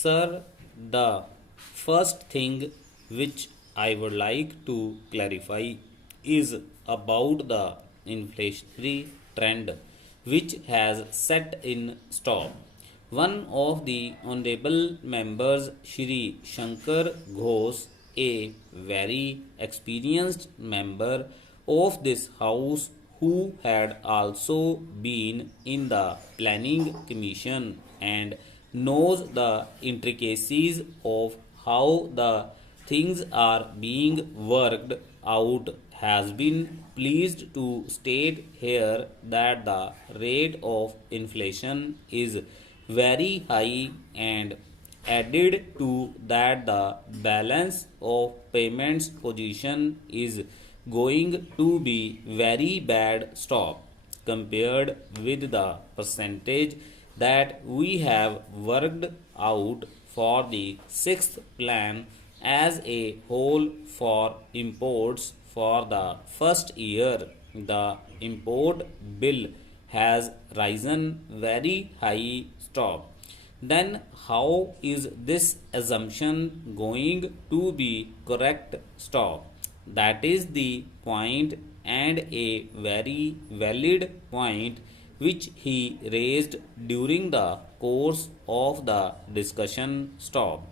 Sir, the first thing which I would like to clarify is about the inflationary trend which has set in stop. One of the honorable members, Shri Shankar Ghosh, a very experienced member of this house who had also been in the planning commission and knows the intricacies of how the things are being worked out, has been pleased to state here that the rate of inflation is very high, and added to that the balance of payments position is going to be very bad stop compared with the percentage that we have worked out for the sixth plan as a whole for imports for the first year. The import bill has risen very high stop. Then how is this assumption going to be correct stop? That is the point, and a very valid point which he raised during the course of the discussion stop.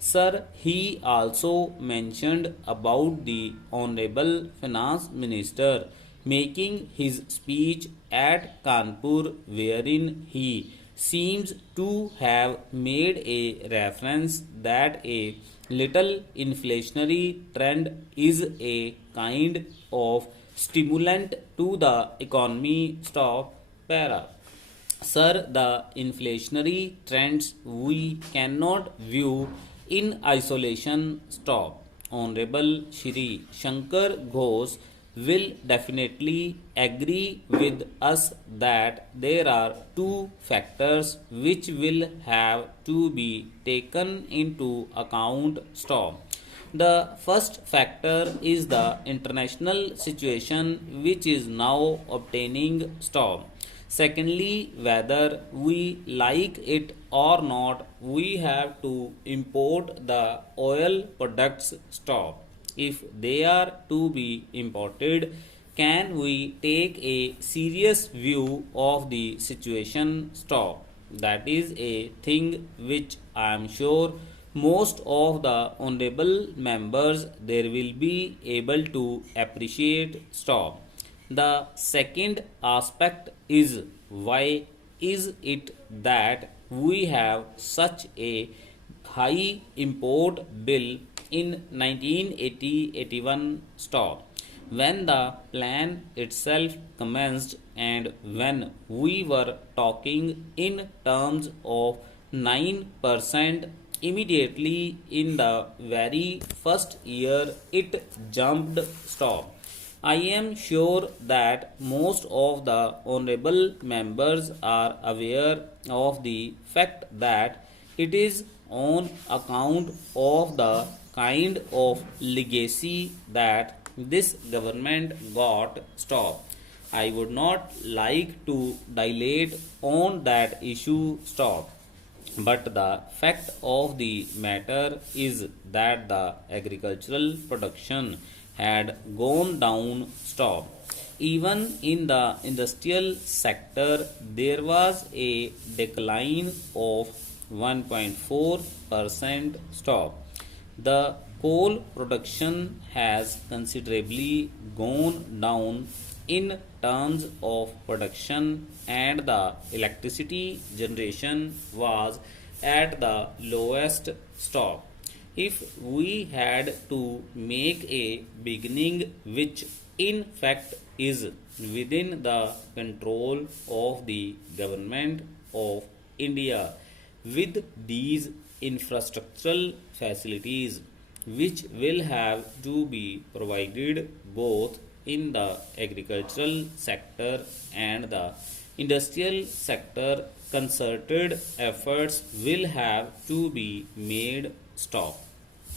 Sir, he also mentioned about the Honorable Finance Minister making his speech at Kanpur, wherein he seems to have made a reference that a little inflationary trend is a kind of stimulant to the economy. Stop para. Sir, the inflationary trends we cannot view in isolation. Stop. Honorable Shri Shankar Ghosh will definitely agree with us that there are two factors which will have to be taken into account. Stop. The first factor is the international situation which is now obtaining. Stop. Secondly, whether we like it or not, we have to import the oil products. Stop. If they are to be imported, can we take a serious view of the situation? Stop. That is a thing which I am sure most of the honorable members there will be able to appreciate. Stop. The second aspect is why is it that we have such a high import bill in 1980-81? Stop. When the plan itself commenced and when we were talking in terms of 9%, immediately in the very first year it jumped. Stop. I am sure that most of the honorable members are aware of the fact that it is on account of the kind of legacy that this government got. Stop. I would not like to dilate on that issue. Stop. But the fact of the matter is that the agricultural production had gone down. Stop. Even in the industrial sector, there was a decline of 1.4%. Stop. The coal production has considerably gone down in terms of production, and the electricity generation was at the lowest. Stop. If we had to make a beginning, which in fact is within the control of the government of India, with these infrastructural facilities which will have to be provided both in the agricultural sector and the industrial sector, concerted efforts will have to be made. Stop.